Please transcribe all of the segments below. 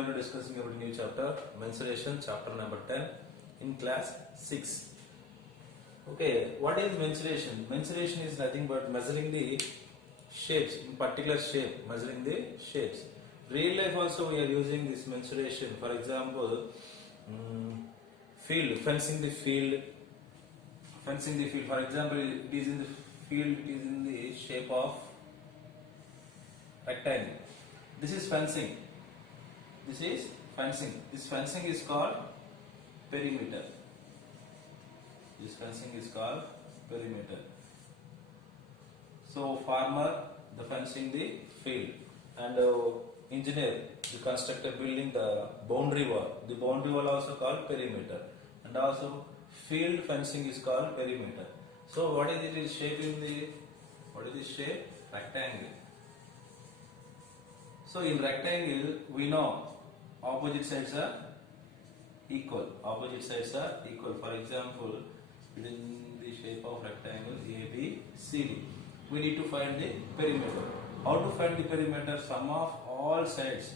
going to discussing about new chapter, mensuration, chapter number 10 in class 6. Okay, what is mensuration? Mensuration is nothing but measuring the shapes, in particular shape, measuring the shapes. Real life also we are using this mensuration. For example, field, fencing the field, fencing the field. For example, it is in the field, it is in the shape of rectangle. This is fencing. This is fencing. This fencing is called perimeter. This fencing is called perimeter. So farmer, the fencing the field, and engineer, the constructor building the boundary wall. The boundary wall also called perimeter, and also field fencing is called perimeter. So what is it is shape in the, what is the shape? Rectangle. So in rectangle we know opposite sides are equal. Opposite sides are equal. For example, in the shape of rectangle A, B, C, D, we need to find the perimeter. How to find the perimeter? Sum of all sides,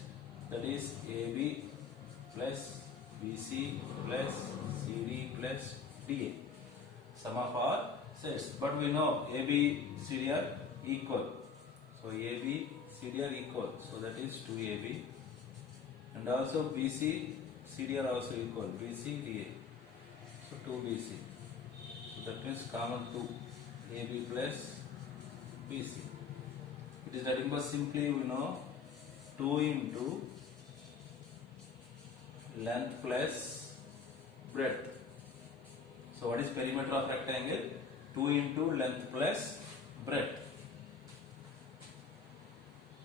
that is AB plus BC plus CD plus DA. Sum of all sides. But we know AB, CD are equal. So AB, CD are equal. So that is 2AB. And also BC, CD are also equal. BC, DA. So 2BC. So that means common 2. AB plus BC. It is nothing but simply we know 2 into length plus breadth. So what is perimeter of rectangle? 2 into length plus breadth.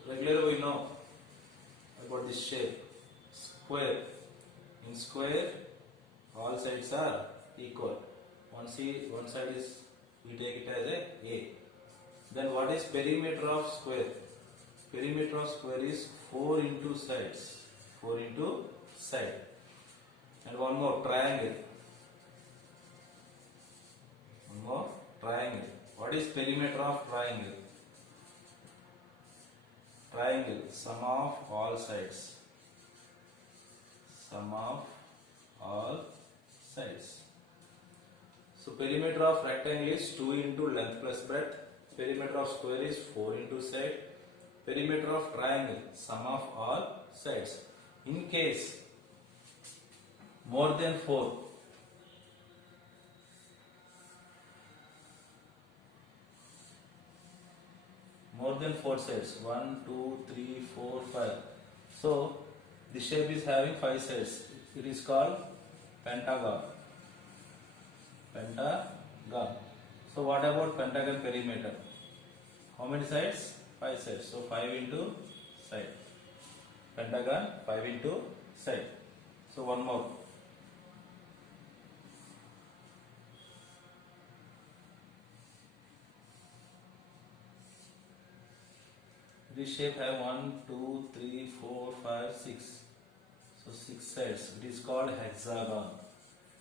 Regularly we know about this shape. Square. In square, all sides are equal. One side is, we take it as a. Then what is perimeter of square? Perimeter of square is 4 into sides. 4 into side. And one more, triangle. One more, triangle. What is perimeter of triangle? Triangle, sum of all sides. Sum of all sides. So perimeter of rectangle is 2 into length plus breadth. Perimeter of square is 4 into side. Perimeter of triangle, sum of all sides. In case more than 4, more than 4 sides, 1, 2, 3, 4, 5. So the shape is having 5 sides. It is called pentagon. Pentagon. So what about pentagon perimeter? How many sides? 5 sides. So 5 into side. Pentagon 5 into side. So one more. This shape have 1, 2, 3, 4, 5, 6. So 6 sides. It is called hexagon.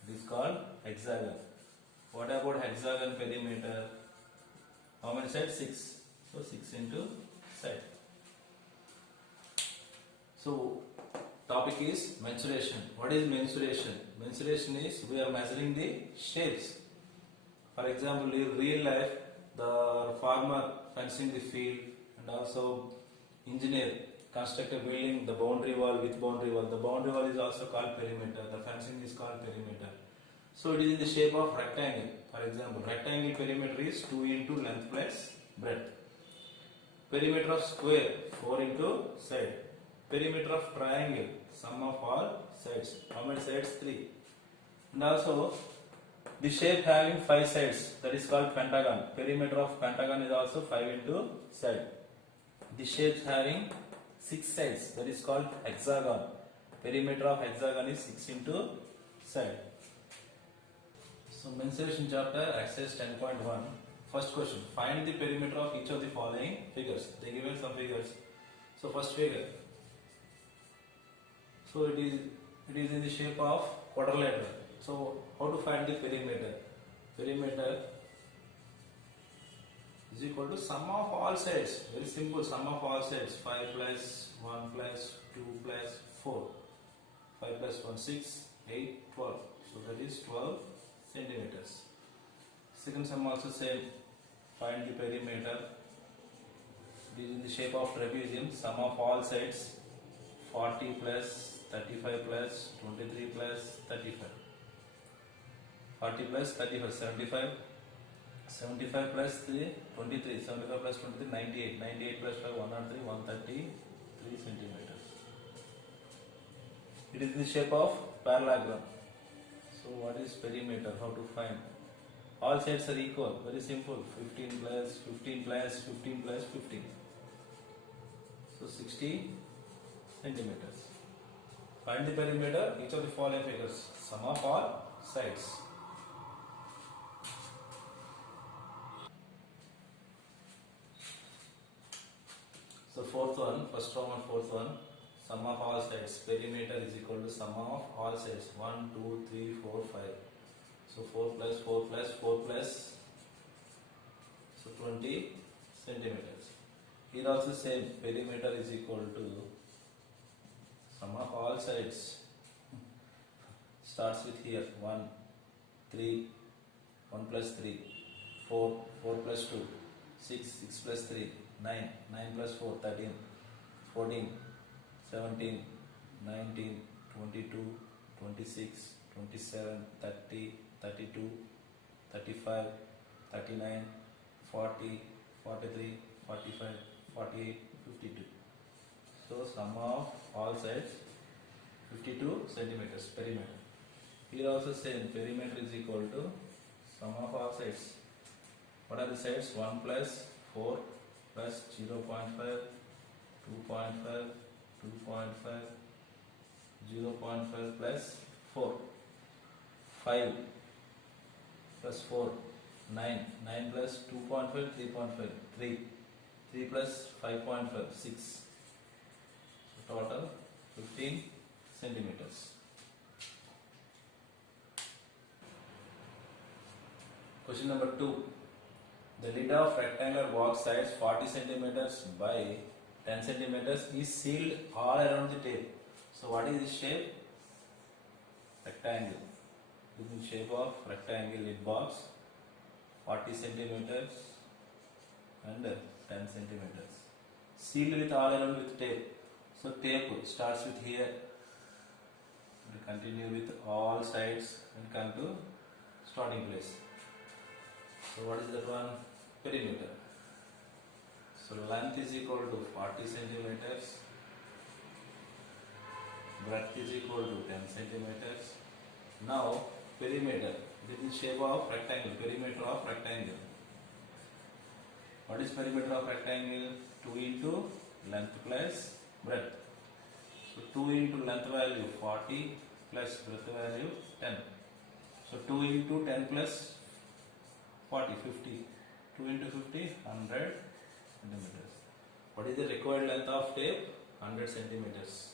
It is called hexagon. What about hexagon perimeter? How many sides? 6. So 6 into side. So topic is mensuration. What is mensuration? Mensuration is we are measuring the shapes. For example, in real life, the farmer fencing the field, and also engineer construct a building, the boundary wall with boundary wall. The boundary wall is also called perimeter. The fencing is called perimeter. So it is in the shape of rectangle. For example, rectangle perimeter is 2 into length plus breadth. Perimeter of square 4 into side. Perimeter of triangle, sum of all sides. How many sides? 3. And also the shape having 5 sides, that is called pentagon. Perimeter of pentagon is also 5 into side. The shapes having 6 sides, that is called hexagon. Perimeter of hexagon is 6 into side. So mensuration chapter, exercise 10.1. First question, find the perimeter of each of the following figures. They given some figures. So first figure. So it is in the shape of quadrilateral. So how to find the perimeter? Perimeter is equal to sum of all sides. Very simple, sum of all sides. 5 plus 1 plus 2 plus 4. plus 1, 6, 8, 12. So that is 12 centimeters. Second sum also same. Find the perimeter. It is in the shape of trapezium. Sum of all sides 40 plus 35 plus 23 plus 35. 40 plus 35, 75. 75 plus 3, 23. 75 plus 23, 98. 98 plus 5, 103, 133 centimeters. It is in the shape of parallelogram. So what is perimeter? How to find? All sides are equal. Very simple. 15 plus 15 plus 15 plus 15. So 60 centimeters. Find the perimeter. Each of the following figures. Sum of all sides. So fourth one, first Roman fourth one, sum of all sides. Perimeter is equal to sum of all sides. 1, 2, 3, 4, 5. So 4 plus 4 plus 4 plus, so 20 centimeters. Here also same. Perimeter is equal to sum of all sides. Starts with here 1, 3, 1 plus 3, 4, 4 plus 2, 6, 6 plus 3, 9, 9 plus 4, 13, 14, 17, 19, 22, 26, 27, 30, 32, 35, 39, 40, 43, 45, 48, 52. So sum of all sides 52 centimeters perimeter. Here also same. Perimeter is equal to sum of all sides. What are the sides? 1 plus 4 plus 0.5, 2.5, 2.5, 0.5 plus 4, 5 plus 4, 9, 9 plus 2.5, 3.5, 3, 3 plus 5.5, 6. So total 15 centimeters. Question number 2. The lid of rectangular box size 40 centimeters by 10 centimeters is sealed all around the tape. So what is the shape? Rectangle. This is the shape of rectangle lid box 40 centimeters and 10 centimeters. Sealed with all around with tape. So tape starts with here. We continue with all sides and come to starting place. So what is that one? Perimeter. So length is equal to 40 centimeters. Breadth is equal to 10 centimeters. Now perimeter. This is shape of rectangle. Perimeter of rectangle. What is perimeter of rectangle? 2 into length plus breadth. So 2 into length value 40 plus breadth value 10. So 2 into 10 plus 40, 50. 2 into 50, 100 centimeters. What is the required length of tape? 100 centimeters.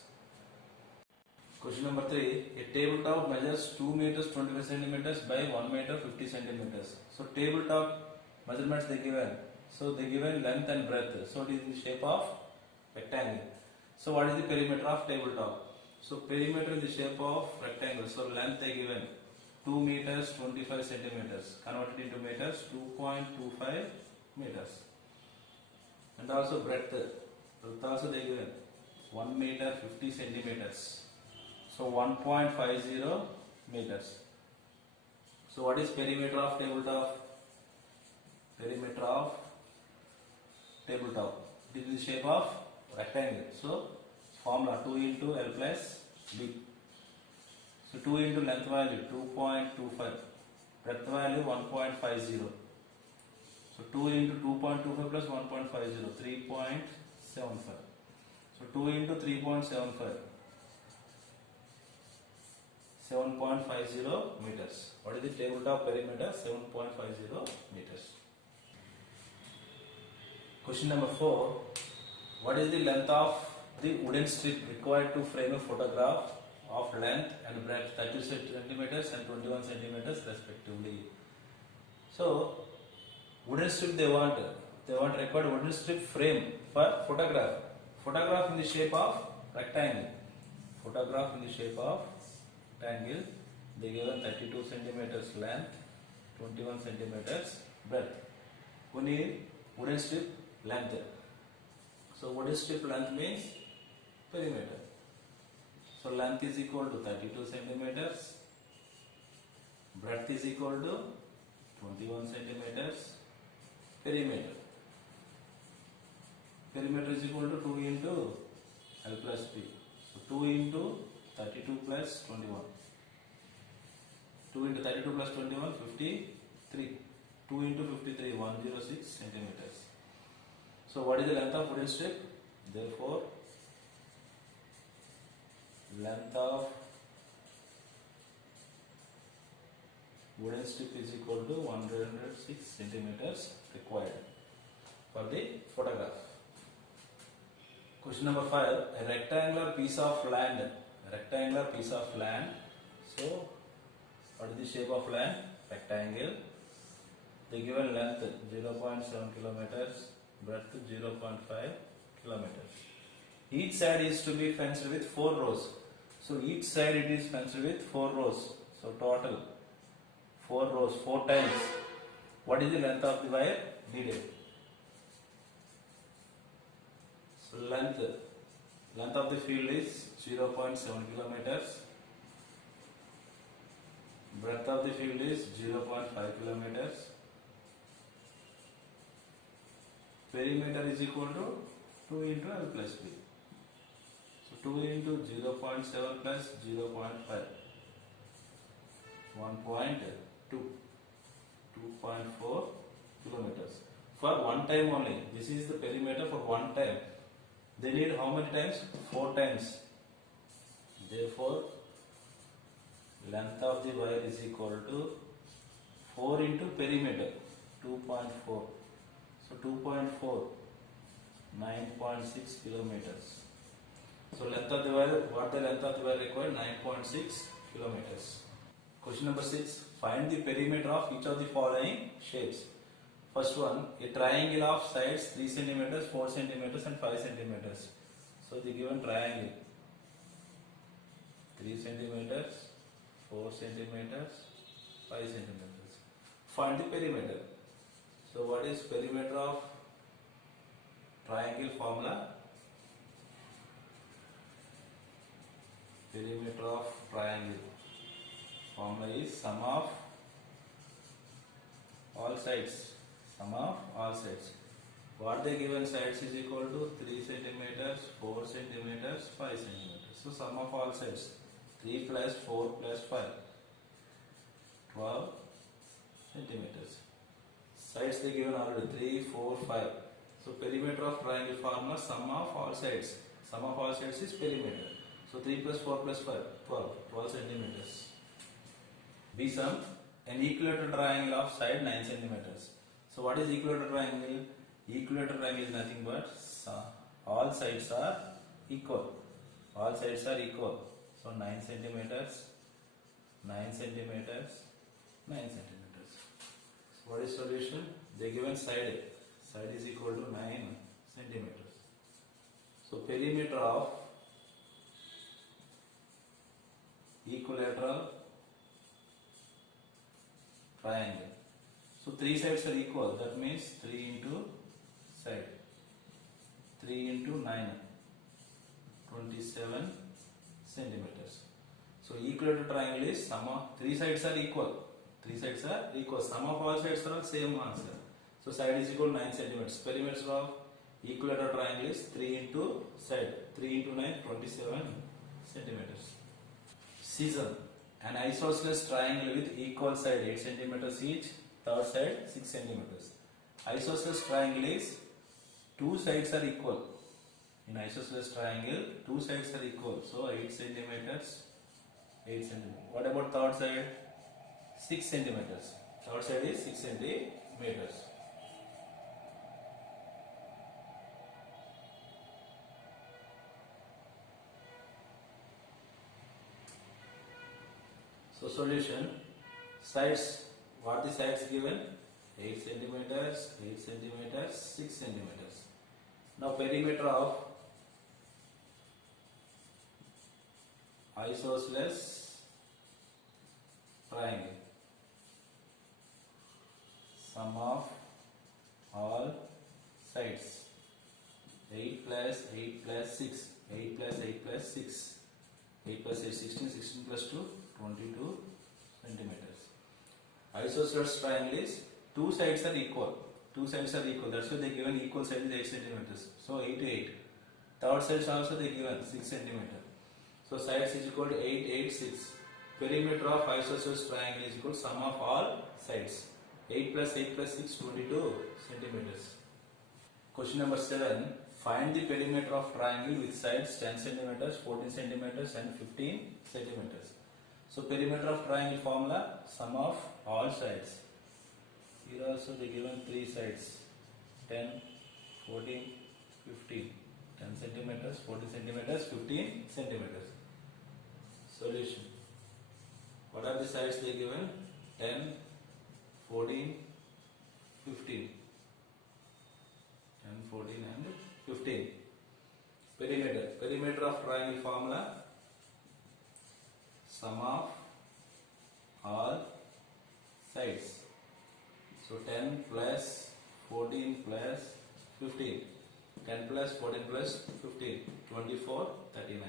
Question number 3. A tabletop measures 2 meters 25 centimeters by 1 meter 50 centimeters. So tabletop measurements they given. So they given length and breadth. So it is in the shape of rectangle. So what is the perimeter of tabletop? So perimeter in the shape of rectangle. So length they given 2 meters 25 centimeters. Converted into meters 2.25 meters. And also breadth. Breadth also they given 1 meter 50 centimeters. So 1.50 meters. So what is perimeter of tabletop? Perimeter of tabletop. This is the shape of rectangle. So formula 2 into L plus B. So 2 into length value 2.25. Breadth value 1.50. So 2 into 2.25 plus 1.50, 3.75. So 2 into 3.75, 7.50 meters. What is the tabletop perimeter? 7.50 meters. Question number 4. What is the length of the wooden strip required to frame a photograph of length and breadth 30 centimeters and 21 centimeters respectively? So wooden strip they want required wooden strip frame for photograph. Photograph in the shape of rectangle. photograph in the shape of rectangle. They given 32 centimeters length, 21 centimeters breadth. We need wooden strip length. So wooden strip length means perimeter. So length is equal to 32 centimeters, breadth is equal to 21 centimeters, perimeter. Perimeter is equal to 2 into L plus P. So 2 into 32 plus 21. 2 into 32 plus 21, 53. 2 into 53, 106 centimeters. So what is the length of wooden strip? Therefore, length of wooden strip is equal to 106 centimeters required for the photograph. Question number 5. A rectangular piece of land. Rectangular piece of land. So, what is the shape of land? Rectangle. The given length 0.7 kilometers, breadth 0.5 kilometers. Each side is to be fenced with 4 rows. So each side it is fenced with 4 rows. So total 4 rows, 4 times. What is the length of the wire needed? So length of the field is 0.7 kilometers. Breadth of the field is 0.5 kilometers. Perimeter is equal to 2 into L plus B. So 2 into 0.7 plus 0.5. 1.2. 2.4 kilometers. For one time only. This is the perimeter for one time. They need how many times? 4 times. Therefore, length of the wire is equal to 4 into perimeter. 2.4. So 2.4, 9.6 kilometers. So length of the wire, what the length of the wire required? 9.6 kilometers. Question number 6. Find the perimeter of each of the following shapes. First one, a triangle of sides 3 centimeters, 4 centimeters and 5 centimeters. So the given triangle 3 centimeters, 4 centimeters, 5 centimeters. Find the perimeter. So what is perimeter of triangle formula? Perimeter of triangle formula is sum of all sides. Sum of all sides. What the given sides is equal to 3 centimeters, 4 centimeters, 5 centimeters. So sum of all sides 3 plus 4 plus 5, 12 centimeters. Sides they given already 3, 4, 5. So perimeter of triangle formula sum of all sides. Sum of all sides is perimeter. So 3 plus 4 plus 5, 12 centimeters. B sum, an equilateral triangle of side 9 centimeters. So what is equilateral triangle? Equilateral triangle is nothing but all sides are equal. All sides are equal. So 9 centimeters, 9 centimeters, 9 centimeters. So what is solution? They given side is equal to 9 centimeters. So perimeter of equilateral triangle. So 3 sides are equal. That means 3 into side. 3 into 9, 27 centimeters. So equilateral triangle is sum of 3 sides are equal. 3 sides are equal. Sum of all sides are same answer. So side is equal to 9 centimeters. Perimeter of equilateral triangle is 3 into side. 3 into 9, 27 centimeters. Scissor. An isosceles triangle with equal side 8 centimeters each. Third side 6 centimeters. Isosceles triangle is 2 sides are equal. In isosceles triangle, 2 sides are equal. So 8 centimeters, 8 centimeters. What about third side? 6 centimeters. Third side is 6 centimeters. So solution, sides, what the sides given? 8 centimeters, 8 centimeters, 6 centimeters. Now perimeter of isosceles triangle. Sum of all sides. 8 plus 8 plus 6. 8 plus 8 plus 6. 8 plus 8, 16. 16 plus 2, 22 centimeters. Isosceles triangle is two sides are equal. Two sides are equal. That's why they given equal side is 8 centimeters. So 8 to 8. Third sides also they given 6 centimeter. So sides is equal to 8, 8, 6. Perimeter of isosceles triangle is equal to sum of all sides. 8 plus 8 plus 6, 22 centimeters. Question number 7. Find the perimeter of triangle with sides 10 centimeters, 14 centimeters and 15 centimeters. So perimeter of triangle formula, sum of all sides. Here also they given 3 sides, 10, 14, 15. 10 centimeters, 14 centimeters, 15 centimeters. Solution. What are the sides they given? 10, 14, 15. 10, 14 and 15. Perimeter. Perimeter of triangle formula, sum of all sides. So 10 plus 14 plus 15. 10 plus 14 plus 15. 24, 39.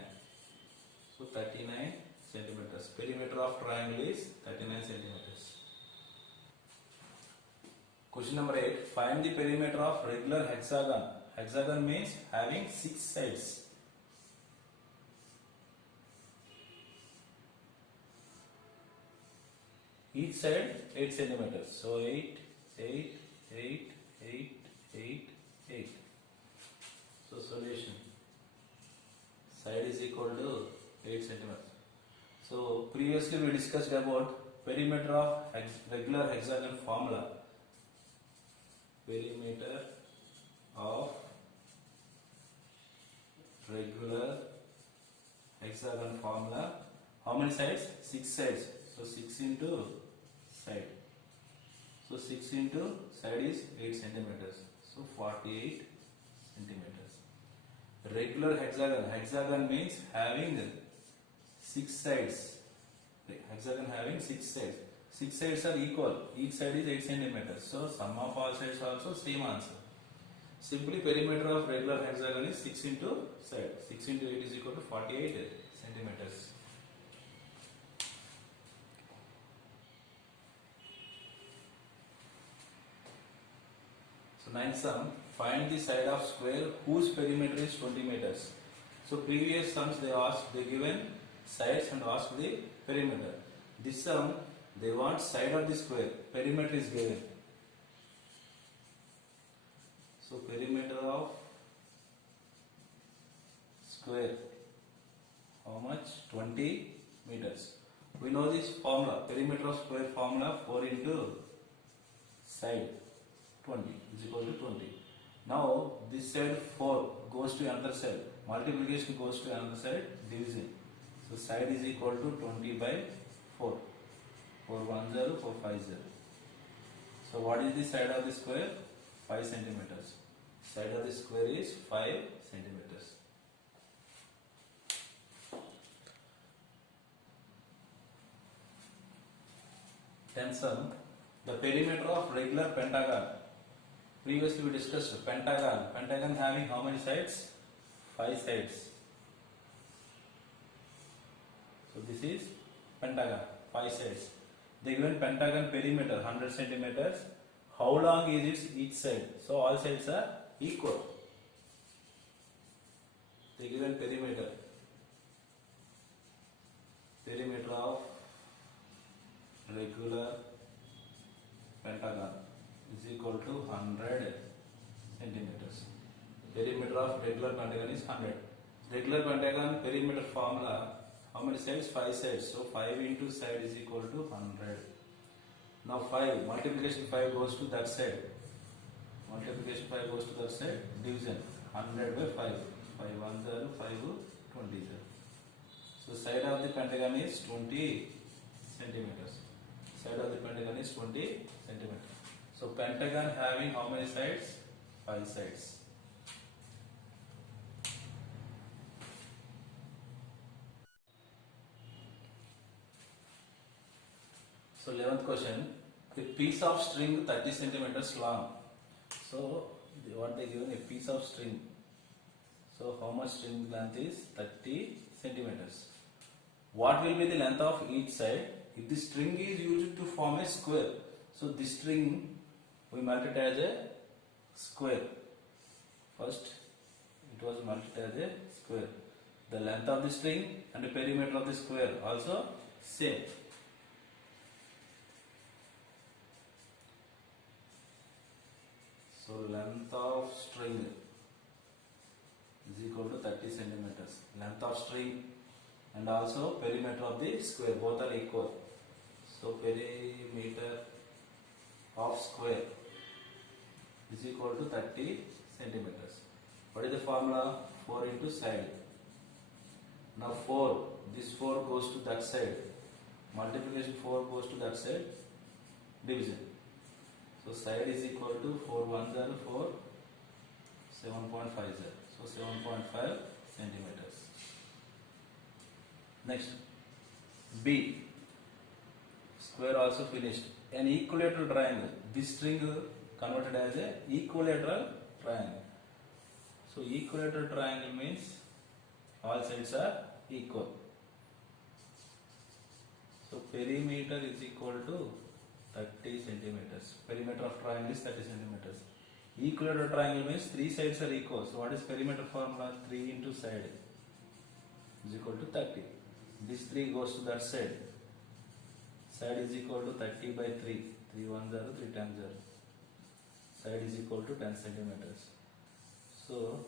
So 39 centimeters. Perimeter of triangle is 39 centimeters. Question number 8. Find the perimeter of regular hexagon. Hexagon means having 6 sides. Each side 8 centimeters. So 8, 8, 8, 8, 8, 8. So solution. Side is equal to 8 centimeters. So previously we discussed about perimeter of regular hexagon formula. Perimeter of regular hexagon formula. How many sides? 6 sides. So 6 into side. So 6 into side is 8 centimeters. So 48 centimeters. Regular hexagon. Hexagon means having 6 sides. Hexagon having 6 sides. 6 sides are equal. Each side is 8 centimeters. So sum of all sides also same answer. Simply perimeter of regular hexagon is 6 into side. 6 into 8 is equal to 48 centimeters. So ninth sum, find the side of square whose perimeter is 20 meters. So previous sums they given sides and asked the perimeter. This sum they want side of the square, perimeter is given. So perimeter of square, how much? 20 meters. We know this formula, perimeter of square formula 4 into side 20 is equal to 20. Now this side 4 goes to another side, multiplication goes to another side, division. So side is equal to 20 by 4. 4 1 0, 4 5 0. So what is the side of the square? 5 centimeters. Side of the square is 5 centimeters. Tenth sum, the perimeter of regular pentagon. Previously we discussed pentagon. Pentagon having how many sides? 5 sides. So this is pentagon, 5 sides. They given pentagon perimeter 100 centimeters. How long is it each side? So all sides are equal. They given perimeter. Perimeter of regular pentagon is equal to 100 centimeters. Perimeter of regular pentagon is 100. Regular pentagon perimeter formula, how many sides? 5 sides. So 5 into side is equal to 100. Now 5, multiplication 5 goes to that side. Multiplication 5 goes to that side, division 100 by 5. 5 1 0, 5 20 0. So side of the pentagon is 20 centimeters. Side of the pentagon is 20 centimeters. So pentagon having how many sides? 5 sides. So 11th question, a piece of string 30 centimeters long. So what they given, a piece of string. So how much string length is 30 centimeters. What will be the length of each side? If the string is used to form a square, so this string we mark it as a square. First it was marked as a square. The length of the string and the perimeter of the square also same. So length of string is equal to 30 centimeters. Length of string and also perimeter of the square, both are equal. So perimeter of square is equal to 30 centimeters. What is the formula? 4 into side. Now 4, this 4 goes to that side. Multiplication 4 goes to that side. Division. So side is equal to 4 1s are 4, 7.50. So 7.5 centimeters. Next, B. Square also finished. An equilateral triangle. This string converted as a equilateral triangle. So equilateral triangle means all sides are equal. So perimeter is equal to 30 centimeters. Perimeter of triangle is 30 centimeters. Equilateral triangle means 3 sides are equal. So what is perimeter formula? 3 into side is equal to 30. This 3 goes to that side. Side is equal to 30 by 3. 3 1s are 3 times 0. Side is equal to 10 centimeters. So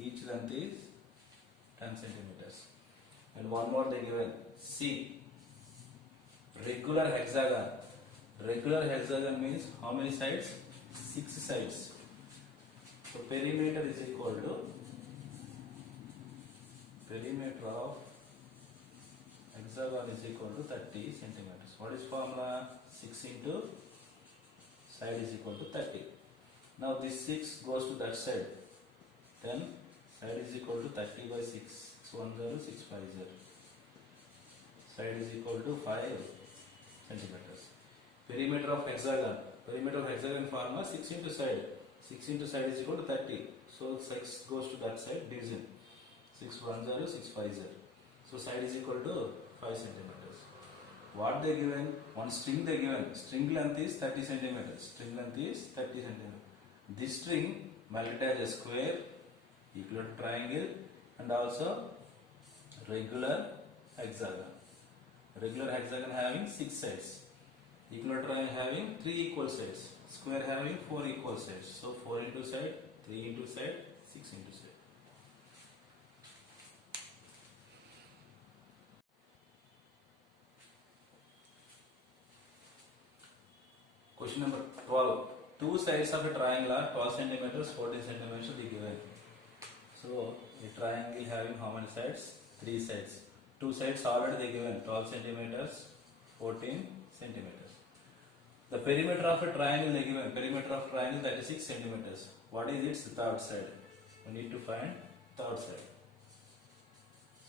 each length is 10 centimeters. And one more they given. C. Regular hexagon. Regular hexagon means how many sides? 6 sides. So perimeter is equal to perimeter of hexagon is equal to 30 centimeters. What is formula? 6 into side is equal to 30. Now this 6 goes to that side. Then side is equal to 30 by 6. 6 1 0, 6 5 0. Side is equal to 5 centimeters. Perimeter of hexagon. Perimeter of hexagon formula 6 into side. 6 into side is equal to 30. So 6 goes to that side. Division. 6 1 0, 6 5 0. So side is equal to 5 centimeters. What they given? One string they given. String length is 30 centimeters. String length is 30 centimeters. This string multiplied as a square, equilateral triangle, and also regular hexagon. Regular hexagon having 6 sides. Equilateral triangle having 3 equal sides. Square having 4 equal sides. So 4 into side, 3 into side, 6 into side. Question number 12. Two sides of a triangle are 12 centimeters, 14 centimeters they given. So a triangle having how many sides? 3 sides. Two sides already they given 12 centimeters, 14 centimeters. The perimeter of a triangle they given. Perimeter of triangle 36 centimeters. What is its third side? We need to find third side.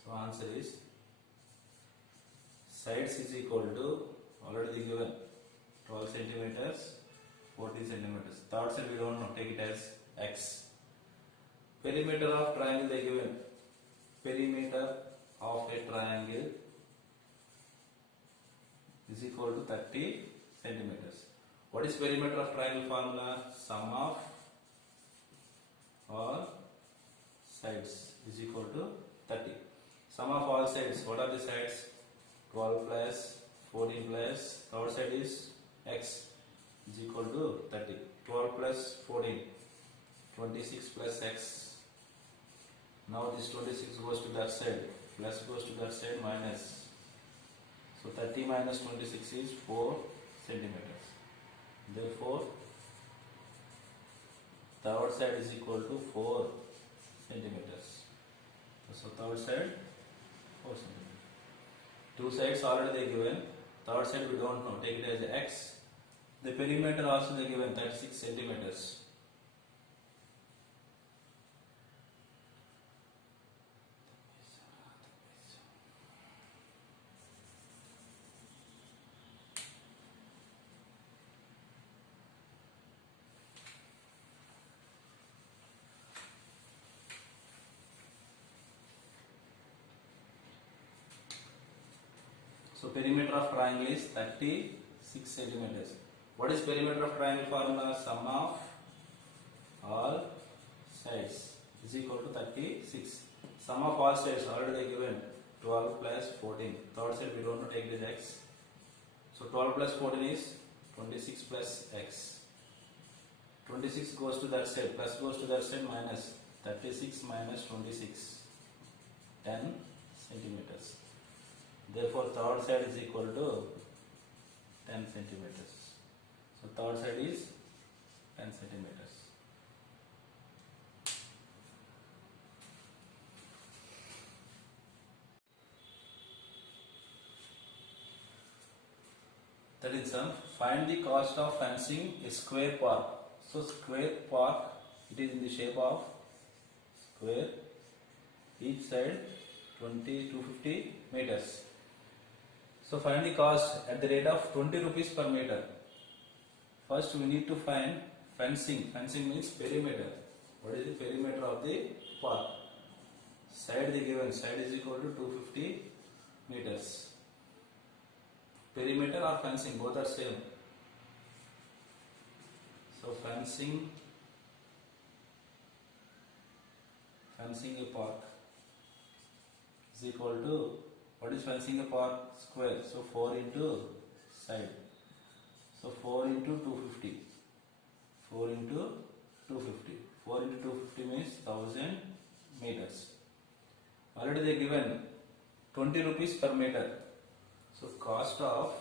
So answer is sides is equal to already given 12 centimeters, 14 centimeters. Third side we don't know. Take it as x. Perimeter of triangle they given. Perimeter of a triangle is equal to 30 centimeters. What is perimeter of triangle formula? Sum of all sides is equal to 30. Sum of all sides. What are the sides? 12 plus 14 plus third side is x is equal to 30. 12 plus 14, 26 plus x. Now this 26 goes to that side, plus goes to that side, minus. So 30 minus 26 is 4 centimeters. Therefore, third side is equal to 4 centimeters. So third side 4 centimeters. Two sides already they given. Third side we don't know. Take it as x. The perimeter also they given 36 centimeters. So perimeter of triangle is 36 centimeters. What is perimeter of triangle formula? Sum of all sides is equal to 36. Sum of all sides already given 12 plus 14. Third side we don't know, take this x. So 12 plus 14 is 26 plus x. 26 goes to that side, plus goes to that side, minus 36 minus 26, 10 centimeters. Therefore, third side is equal to 10 centimeters. So, third side is 10 centimeters. That is find the cost of fencing a square park. So, square park, it is in the shape of square, each side 20 to 50 meters. So find the cost at the rate of 20 rupees per meter. First we need to find fencing. Fencing means perimeter. What is the perimeter of the park? Side the given, side is equal to 250 meters. Perimeter or fencing, both are same. So fencing a park is equal to, what is fencing a park? Square. So 4 into side. So 4 into 250. 4 into 250. 4 into 250 means 1000 meters. Already they given 20 rupees per meter. So cost of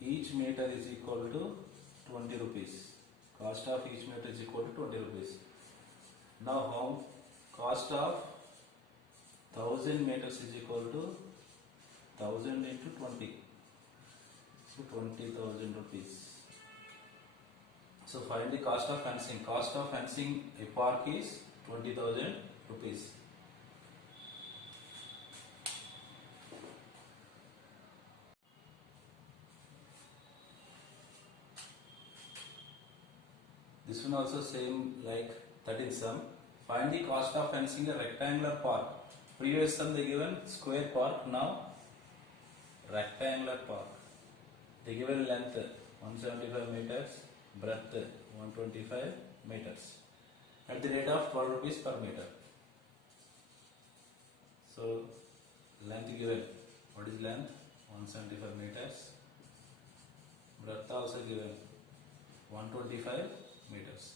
each meter is equal to 20 rupees. Cost of each meter is equal to 20 rupees. Now how? Cost of 1000 meters is equal to 1000 into 20. So 20,000 rupees. So find the cost of fencing. Cost of fencing a park is 20,000 rupees. This one also same like 13 sum. Find the cost of fencing a rectangular park. Previous sum they given square park, now rectangular park. They given length 175 meters, breadth 125 meters at the rate of 12 rupees per meter. So length given, what is length? 175 meters. Breadth also given 125 meters.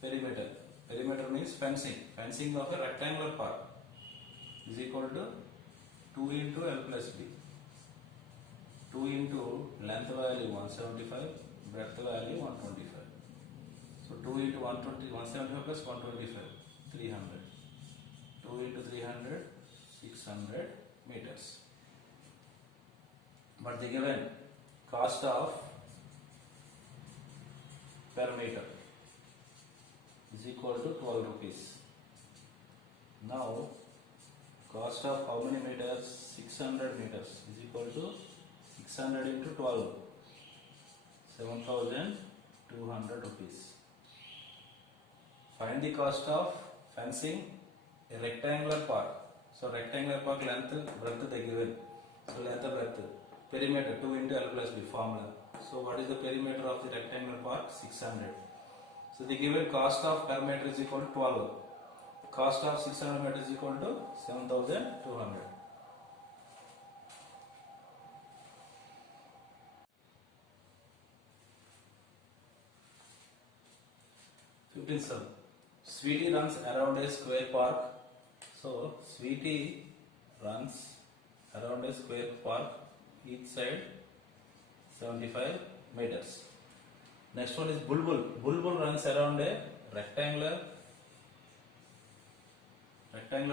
Perimeter. Perimeter means fencing. Fencing of a rectangular park is equal to 2 into L plus B. 2 into length value 175, breadth value 125. So 2 into 175 plus 125, 300. 2 into 300, 600 meters. But the given cost of per meter is equal to 12 rupees. Now cost of how many meters? 600 meters is equal to 600 into 12, 7,200 rupees. Find the cost of fencing a rectangular park. So rectangular park length, breadth they given. So length, breadth, perimeter 2 into L plus B formula. So what is the perimeter of the rectangular park? 600. So the given cost of per meter is equal to 12. Cost of 600 meters is equal to 7,200. Sum. Sweetie runs around a square park. So Sweetie runs around a square park, each side 75 meters. Next one is Bulbul. Bulbul runs around a rectangular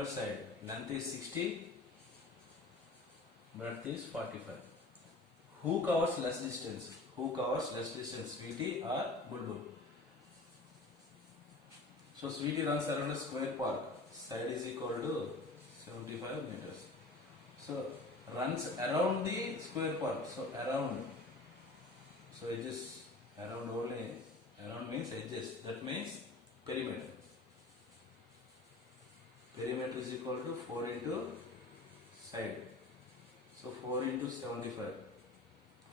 side. Length is 60, breadth is 45. Who covers less distance? Sweetie or Bulbul? So Sweetie runs around a square park. Side is equal to 75 meters. So runs around the square park. So around. So edges around only. Around means edges. That means perimeter. Perimeter is equal to 4 into side. So 4 into 75.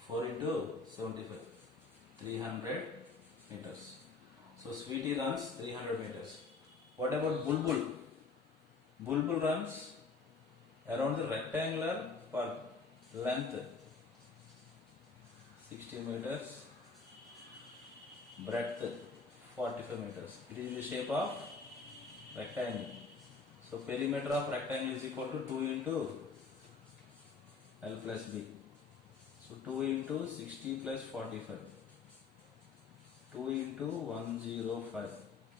4 into 75. 300 meters. So Sweetie runs 300 meters. What about Bulbul? Bulbul runs around the rectangular part length 60 meters, breadth 45 meters. It is in the shape of rectangle. So perimeter of rectangle is equal to 2 into L plus B. So 2 into 60 plus 45. 2 into 105.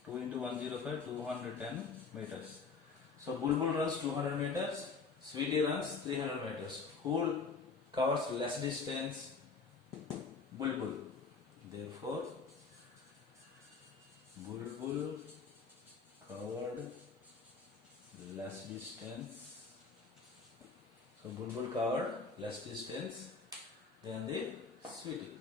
2 into 105, 210 meters. So Bulbul runs 200 meters, Sweetie runs 300 meters. Who covers less distance? Bulbul. Therefore, Bulbul covered less distance. So Bulbul covered less distance than the Sweetie.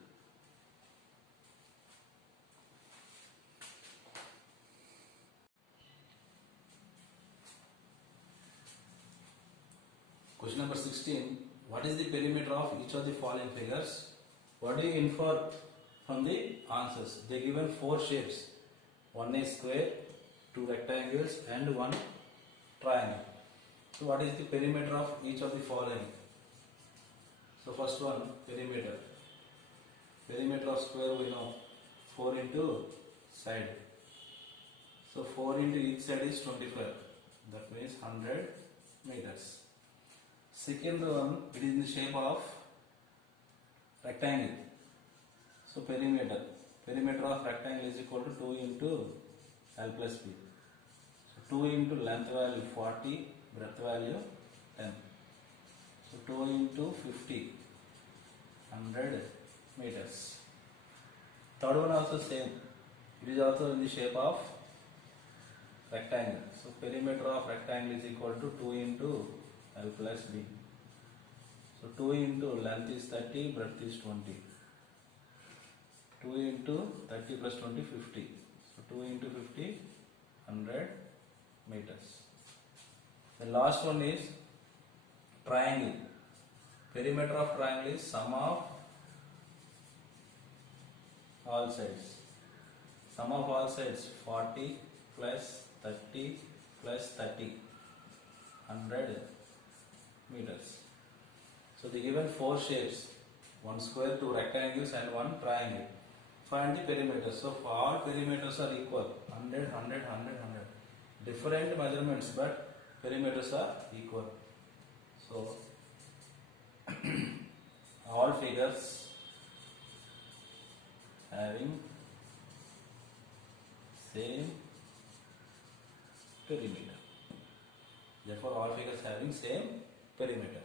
Question number 16. What is the perimeter of each of the following figures? What do you infer from the answers? They given 4 shapes. One is square, 2 rectangles and 1 triangle. So what is the perimeter of each of the following? So first one, perimeter. Perimeter of square we know 4 into side. So 4 into each side is 25. That means 100 meters. Second one, it is in the shape of rectangle. So perimeter. Perimeter of rectangle is equal to 2 into L plus B. So 2 into length value 40, breadth value 10. So 2 into 50, 100 meters. Third one also same. It is also in the shape of rectangle. So perimeter of rectangle is equal to 2 into L plus B. So 2 into length is 30, breadth is 20. 2 into 30 plus 20, 50. So 2 into 50, 100 meters. The last one is triangle. Perimeter of triangle is sum of all sides. Sum of all sides 40 plus 30 plus 30, 100 meters. So they given 4 shapes, 1 square, 2 rectangles and 1 triangle. Find the perimeter. So for all perimeters are equal, 100, 100, 100, 100. Different measurements but perimeters are equal. So all figures having same perimeter. Therefore all figures having same perimeter.